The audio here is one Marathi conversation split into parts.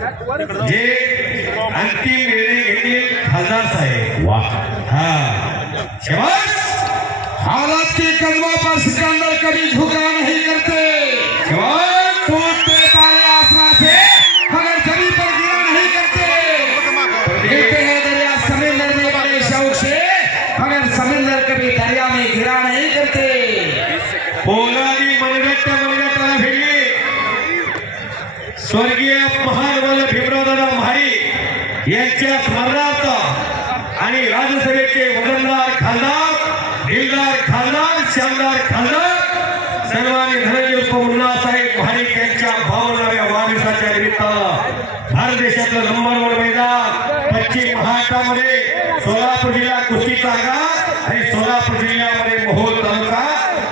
जे अंतिम निर्णय घेतील खासदार साहेब. वाह हा. शाबाश हालात के कदमों पर सिकंदर कभी झुका. यांच्या स्मरणार्थ आणि राज्यसभेचे वजनदार खासदार दिलदार खासदार श्यामदार खासदार सर्वांनी धनंजय उर्फ मुन्नासाहेब महाडिक यांच्या भावनाव्या वाढदिवसाच्या निमित्तानं भारत देशातलं नंबर वन मैदान पश्चिम महाराष्ट्रामध्ये सोलापूर जिल्हा कुस्तीचा आगार आणि सोलापूर जिल्ह्यामध्ये मोहोळ तालुका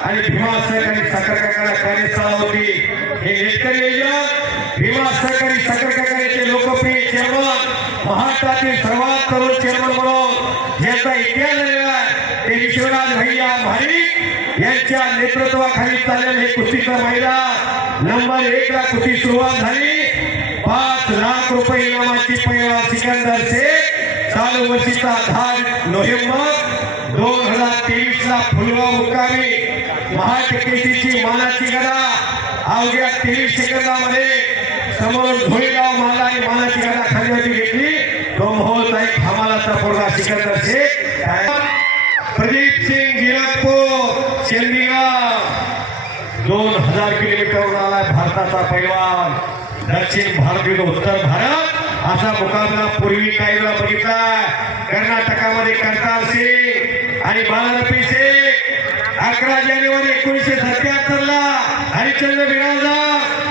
आणि भीमा सहकारी साखर कारखाना कार्यस्थळावरती हे शेतकरी भीमा सहकारी साखर कारखान्याचे लोकप्रिय चेअरमन महाराष्ट्रातील सर्वात तरुण चेअरमन म्हणून यांचा इतिहास झालेला आहे. ते विश्वनाथ भैया महाडिक यांच्या नेतृत्वाखाली चाललेलं हे कुस्तीचा महिला नंबर एक ला कुस्ती सुरुवात झाली. पाच लाख रुपये इनामाची पहिला सिकंदर शेख. चालू वर्षीचा दहा नोव्हेंबर. दोन हजार तेवीस ला फुलवा मुक्कामी. महाटेकेशीची मानाची गदा. अवघ्या तेवीस सेकंदामध्ये समोर धुळेगाव माला आणि मानाची गदा खालीवरती घेतली. तो महोत्सव एक पोरगा सिकंदर शेख प्रदीप सिंग गिरकपूर चंदीगड दोन हजार किलोमीटरवर आलाय भारताचा पैलवान. दक्षिण भारत विरुद्ध उत्तर भारत. असा मुकाबला पूर्वी काही वेळा बघितला कर्नाटकामध्ये करतार सिंग आणि बालारपी सिंग. अकरा जानेवारी एकोणीसशे सत्याहत्तर ला हरिचंद्र बिराजा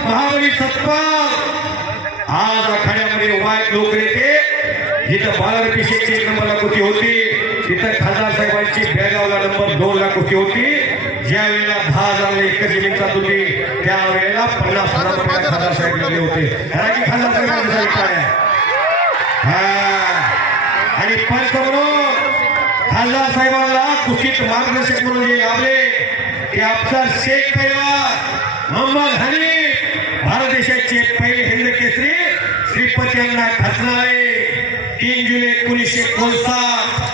महाबली सत्पाल. आज आखाड्यामध्ये वाईट लोक येते जिथं बालारपी शेखची एक नंबरला कुस्ती होती तिथं खासदार साहेबांची बेळगावला नंबर दोन ला कुस्ती होती ज्या वेळेला दहा हजार एकर जमीन चालत होती त्यावेळेला पन्नास हजार रुपये खासदार साहेब लागले होते ह्याला खासदार साहेबांचा साहेब आहे? हा. आणि पंच म्हणून खासदार साहेबांना कुस्तीत मार्गदर्शक म्हणून जे लाभले ते अफसर शेख परिवार मोहम्मद हनी भारत देशाचे पहिले हिंद केसरी श्रीपती यांना खासदार जुलै एकोणीसशे एकोणसाठ.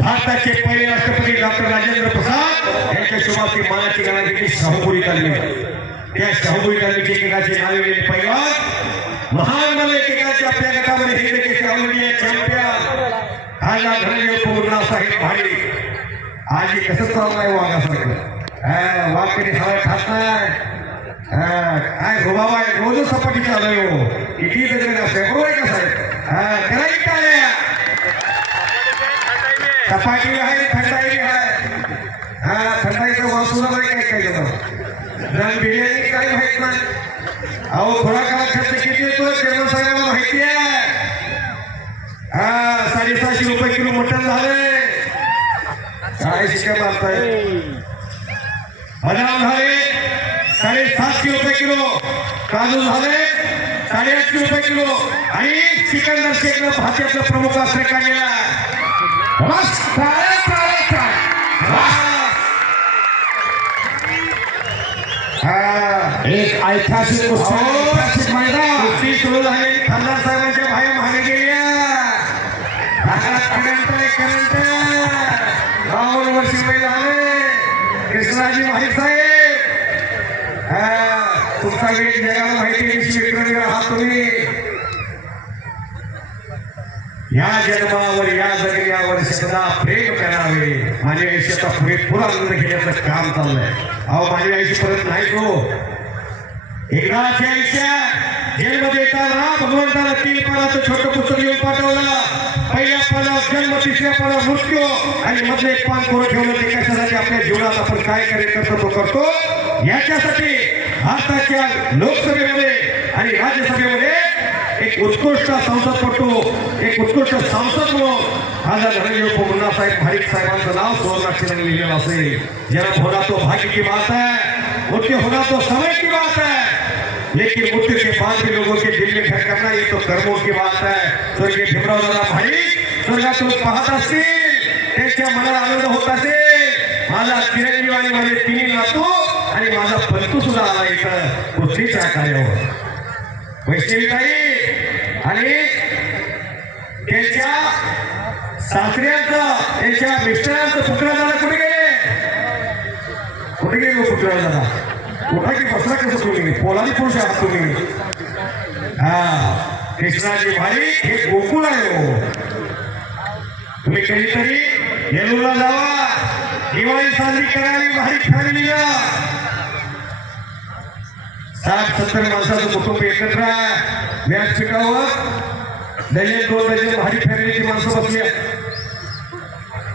भारताचे पहिले राष्ट्रपती डॉक्टर राजेंद्र प्रसाद यांच्या शुभार्थी मानाची गणना देखील शाहूपुरी तालमी त्या शाहूपुरी तालमीचे एकेकाचे नावे गेले पैलवान महान मला एकेकाचे आपल्या गटामध्ये हे देखील ऑल चॅम्पियन खासदार धनंजय पूर्ण साहेब भाडे आज कसं चाललंय वाघासारखं? हा, वाघ कधी हवाय खात नाही. काय रुबाबा आहे रोजच सपाटी चालू हो किती तरी असते बरोबर आहे का साहेब हा की काय सपाटी आहे थंडाई आहे हा। थंडाईचं वासुला नाही काय काय घेतो रंग बिर्याणी काय माहीत नाही अहो थोडा काळा खर्च किती येतो चेअरमन साहेबांना माहिती आहे हा? साडेसहाशे रुपये किलो मटण झाले काय शिक्का मारताय बदाम झाले साडेसातशे रुपये किलो काजू झाले साडेआठशे रुपये किलो आणि सिकंदर शेखनं भाजपचा प्रमुख आश्रय काढलेला आहे बस टाळे टाळे टाळे हा. एक ऐतिहासिक कुस्ती ऐतिहासिक मैदान कुस्ती सुरू झाली खासदार साहेबांच्या बाहेर मागे गेल्या भागात करंट आहे, करंट बावन्न वर्षी वय झाले कृष्णाजी माहीत साहेब सगळे जगाला माहिती आहे, ऋषी विक्रमी आहात तुम्ही. या जन्मावर या जगण्यावर सदा प्रेम करावे. माझ्या आयुष्याचा पुरेपूर आनंद घेण्याचं काम चाललंय. अहो माझ्या आयुष्य परत नाही तो. एकदाच्या आयुष्या जन्म देताना भगवंताला तीन पानाचं छोटं पुस्तक लिहून पाठवलं. पहिल्या पानात जन्म तिसऱ्या पानात मृत्यू आणि मधलं एक पान कोरं ठेवलं. ते कशासाठी आपल्या जीवनात आपण काय करेल करतो तो करतो? याच्यासाठी एक उत्कृष्ट संसदपटू, एक तो भाग्य की बात है है लेकिन मृत्यु के बाद लोगों के दिल में करना, ये तो कर्मों की बात है. स्वर्गीय भाई स्वर्गातून पाहत आनंद होत असेल. माझा माझे आणि माझा पंतू सुद्धा आला इथं पृथ्वीच्या कार्यावर वैष्णवीताई आणि त्यांच्या सासऱ्यांचं त्यांच्या मिस्टरांचं पुत्र झाला कुठे गेले? कुठे गेले हो पुत्र दादा कुठा की बसला कसं तुम्ही? पोलादी पुरुष आहात तुम्ही. हा कृष्णाजी भाई हे गोकुळ आहे हो. तुम्ही कधीतरी येलूरला जावा. दिवाळी साजरी करावी भारी फॅमिलीला साठ सत्तर माणसाचं कुटुंब एकत्र आहे. व्यासपीठावर डझन दोन डझन भारी फॅमिलीची माणसं बसली आहेत.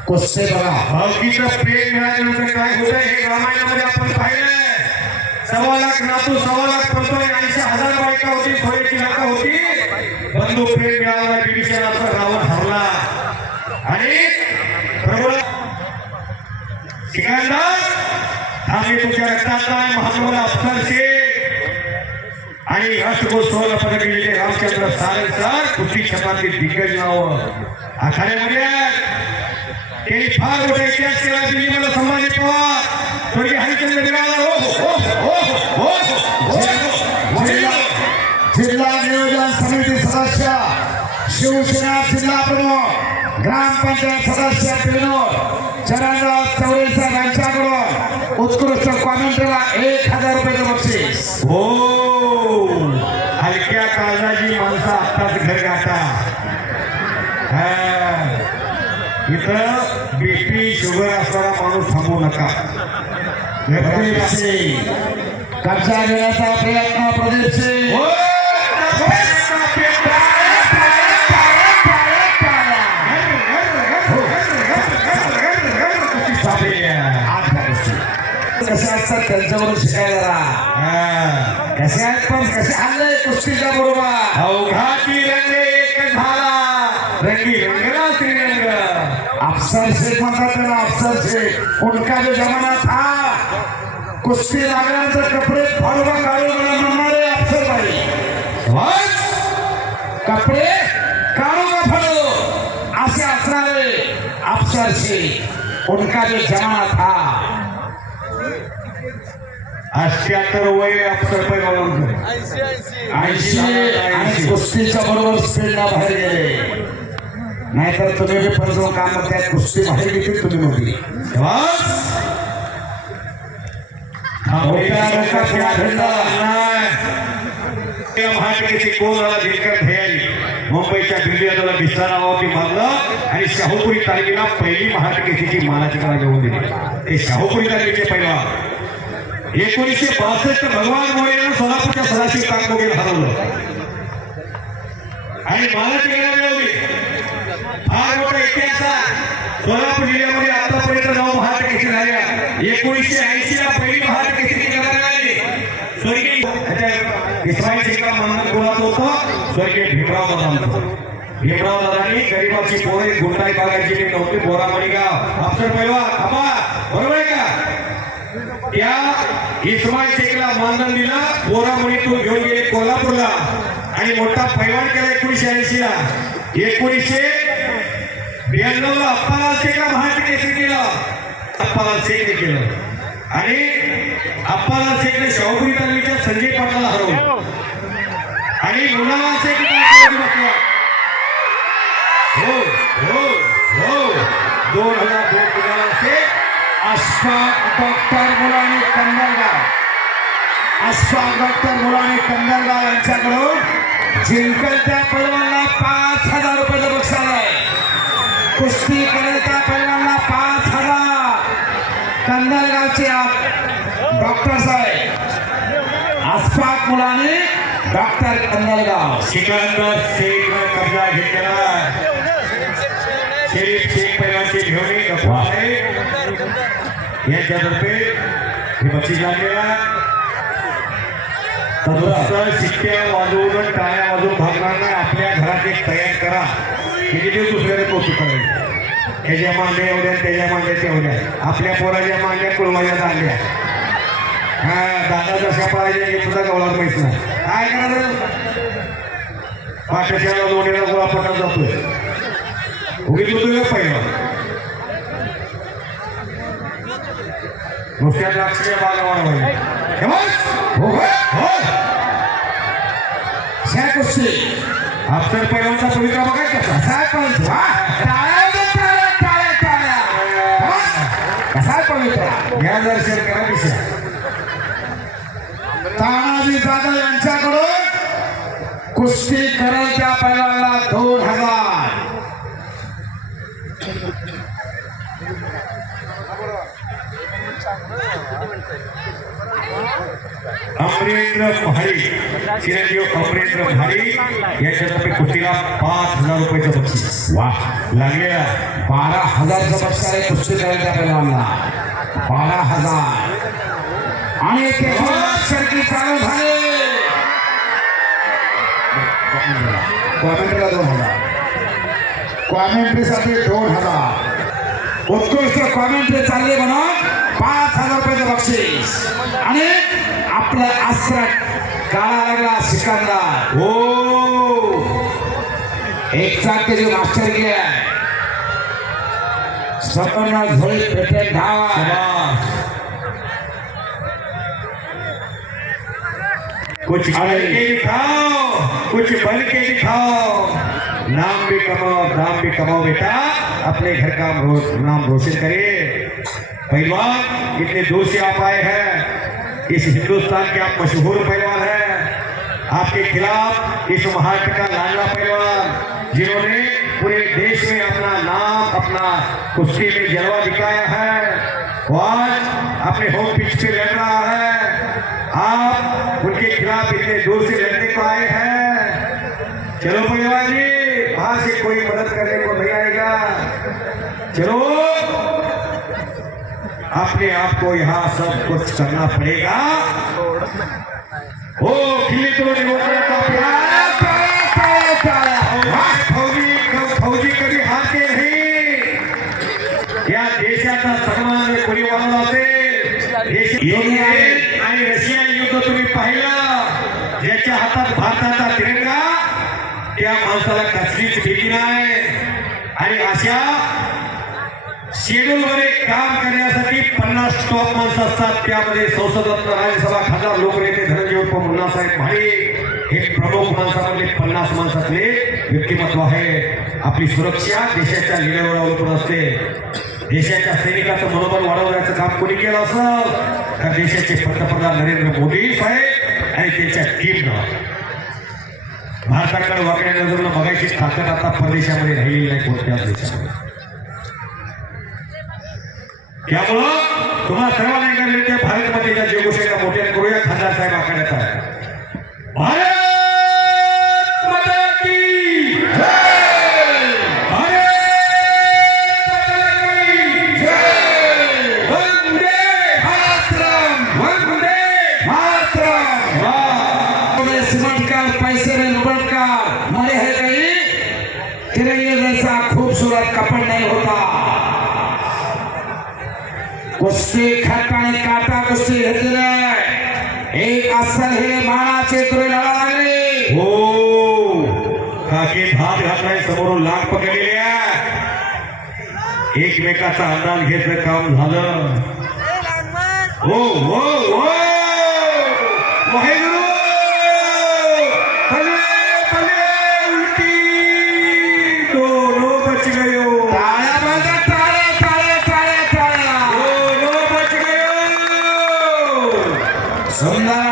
बघा भावकीचं प्रेम मिळाल्यानंतर काय होतं हे रामायणामध्ये आपण पाहिलं सव्वा लाख नातू सव्वा लाख पंतोय ऐंशी हजार बायका होती सोयची नाका होती. बंधू प्रेम मिळाला विभीषणाचा रावण हरला. आणि प्रबळ सिकंदर आम्ही तुमच्या रक्तात आहे महात्मा अफसर शेख. आणि राष्ट्रकुल पदक विजेते रामचंद्र सारंग सर कुस्ती क्षेत्रातील दिग्गज नाव. आखाड्यामध्ये त्यांनी फार मोठा इतिहास केला. दिल्ली मला संभाजी पवार. स्वर्गीय हरिचंद्र बिराला हो हो हो हो हो, हो, हो, हो. जिल्हा नियोजन समिती सदस्य. शिवसेना जिल्हा प्रमुख. ग्रामपंचायत सदस्य विनोद चरणराव चौरे साहेब यांच्याकडून उत्कृष्ट कॉमेंटरीला एक हजार रुपयाचं बक्षीस. हो. हलक्या काळजाची माणसं आत्ताच घर गाठा हा. इथं बीपी शुगर असणारा माणूस थांबवू नका. प्रदीप सिंग कब्जा घेण्याचा प्रयत्न प्रदीप सिंग. कसे असतात त्यांच्याबरोबर शिकायला? कसे आहेत पण कसे आणलंय कुस्तीच्या बरोबर अवघाची रंग एक झाला रंगी रंगला श्रीरंग अफसर शेख म्हणतात त्याला अफसर शेख उनका जो जमाना था कुस्ती लागल्यानंतर कपडे फाडून काढून मला म्हणणारे अफसर भाई वाच! कपडे काढू का फाडू असे असणारे अफसर शेख उनका जो जमाना था अठ्याहत्तर वय अफसर पैलवान ऐंशी आणि कुस्तीच्या बरोबर स्पीडला बाहेर गेले. नाहीतर तुम्ही बी फरजो काम त्या कुस्ती बाहेर घेतील तुम्ही मोठी महाराष्ट्राची कोणाला दिलकर भयाली मुंबईच्या बिर्यादाला बिस्तारावरती मारलं आणि शाहूपुरी तालमीला पहिली महाराष्ट्राची मानाची कला घेऊन दिली. ते शाहूपुरी तालमीचे पहिला एकोणीसशे बासष्ट भगवान मोरेनं सोलापूरच्या सदाशिव काकमोगीला हरवलं आणि मानाची कला मिळवली फार मोठा इतिहास सोलापूर जिल्ह्यामध्ये आतापर्यंत नऊ महाराष्ट्र झाल्या. एकोणीसशे ऐंशी ला पहिली महाराष्ट्र केसरी स्वर्गीय इस्माईल शेखला मनमोहन होतं? स्वर्गीय भीमराव दादांचं भीमराव दादांनी गरीबाची पोरे गुंडाई बागायची नव्हती बोरा मणिगाव अफसर पैलवा थांबा बरोबर आहे का? त्या इस्माईल शेखला मानधन दिलं. बोरामणीतून घेऊन गेले कोल्हापूरला. आणि मोठा पैलवान केला एकोणीशे ऐंशी ला एकोणीसशे ब्याण्णव ला अप्पालाल शेखला महाराष्ट्र केसरी केलं. अप्पालाल शेखने केलं. आणि अप्पालाल शेखने शाहूपुरी तालमीच्या संजय पाटलाला हरवलं. आणि मुलालाल शेख अशफाक डॉक्टर मुलानी कंदलगाव अश्वा डॉक्टर मुलानी कंदलगाव यांच्याकडून जिंकल त्या पैलवानला पाच हजार रुपयाचं बक्षीस आहे. कुस्ती करेल त्या पैलवानला पाच हजार. कंदलगावचे डॉक्टर साहेब. अशफाक मुलाने डॉक्टर कंदलगाव सिकंदर शेखनं कब्जा घेतलेला शेख घेऊन यांच्यातर्फे हे बक्षीस लागलेला नुसतं शिट्ट्या वाजवून टाळ्या वाजवून भागणार आपल्या घरात एक तयार करा म्हणजे ते दुसऱ्याने पोचू करायचं त्याच्या मांड्या एवढ्या त्याच्या मांड्या तेवढ्या आपल्या पोराच्या मांड्या कुळवाच्या झाल्या हा दादा जशा पाहिजे हे सुद्धा गवळात माहीत नाही काय करायचं पाठशाला लोणीला गोळा पटत जातोय उगीच होतो पहिला नुसत्या द्राक्षच्या बागा हो, पहिल्यांदा पवित्रा बघायचा कसा कसा आहे कसा या दर्शन करा विषय तानाजी दादा यांच्याकडून कुस्ती करेल त्या पैलवानला दोन हजार अमरेंद्र भारी चिरंजीव अमरेंद्र भारी यांच्यातर्फे कुस्तीला पाच हजार रुपयाचं बक्षीस. वा लागलेला बारा हजारचं बक्षीस आहे कुस्ती करेल त्या पैलवानला बारा हजार. आणि त्याची सर्की चालू झाली. कॉमेंट्रीला दोन हजार. कॉमेंट्रीसाठी दोन हजार. उत्कृष्ट कॉमेंट्री चालली म्हणून पाच हजार रुपयाचं बक्षीस. आणि अपने असरत काला सिकंदर वो एक साथ के जो मास्टर गया है। सपना भोई पेटे धावा। कुछ अड़ के दिखाओ कुछ बन के दिखाओ। नाम भी कमाओ नाम भी कमाओ बेटा। अपने घर का नाम रोशन करिए। पहलवान इतने दूर से आप आए हैं। इस हिंदुस्तान के आप मशहूर पहलवान हैं। आपके खिलाफ इस महाराष्ट्र का लाडला पहलवान, जिन्होंने पूरे देश में अपना नाम, अपना कुश्ती में जलवा दिखाया है आज अपने होम पिच पे लड़ रहा है। आप उनके खिलाफ इतने दूर से लड़ने को आए हैं। चलो पहलवान जी, वहाँ से कोई मदद करने को नहीं आएगा। चलो। अपने आप को यहाँ सब कुछ करना पड़ेगा। हो खिल्ली तो फौजी फौजी कधी हारते नाही। या देशाचा सन्मान कोणी वाढवला असेल देश- युक्रेन आणि रशिया युद्ध तुम्ही पाहिलं। ज्याच्या हातात भारताचा तिरंगा त्या माणसाला कसलीच भीती नाही आणि अशा शेड्यूल मध्ये काम करण्यासाठी पन्नास टॉप माणसं असतात. त्यामध्ये संसदातलं राज्यसभा खासदार लोकनेते धनंजय उर्फ मुन्नासाहेब भाई हे प्रमुख माणसामध्ये पन्नास माणसातले व्यक्तिमत्व आहे. आपली सुरक्षा देशाच्या लिलावर अवलंबून असते. देशाच्या सैनिकाचं मनोबल वाढवण्याचं काम कोणी केलं असं? तर देशाचे पंतप्रधान नरेंद्र मोदी साहेब आणि त्यांच्या टीमनं भारताकडे वाकड्या नजरनं बघायची ताकद आता परदेशामध्ये राहिलेली नाही कोणत्याच देशामध्ये. त्यामुळं तुम्हाला सर्वांना एकदा भारत मातेच्या जयघोषेला मोठ्याने करूया. खासदार साहेब आखाड्यात आहे भारत कुस्ती खट आणि काटा कुस्ती घेतलेली एक अस्सल हे मानाचे तुरे लागले हो. काकी भात घातलाय समोरून लाग पकडलेल्या एकमेकाचा अंदाज घ्यायचं काम झालं. हो हो हो. Somebody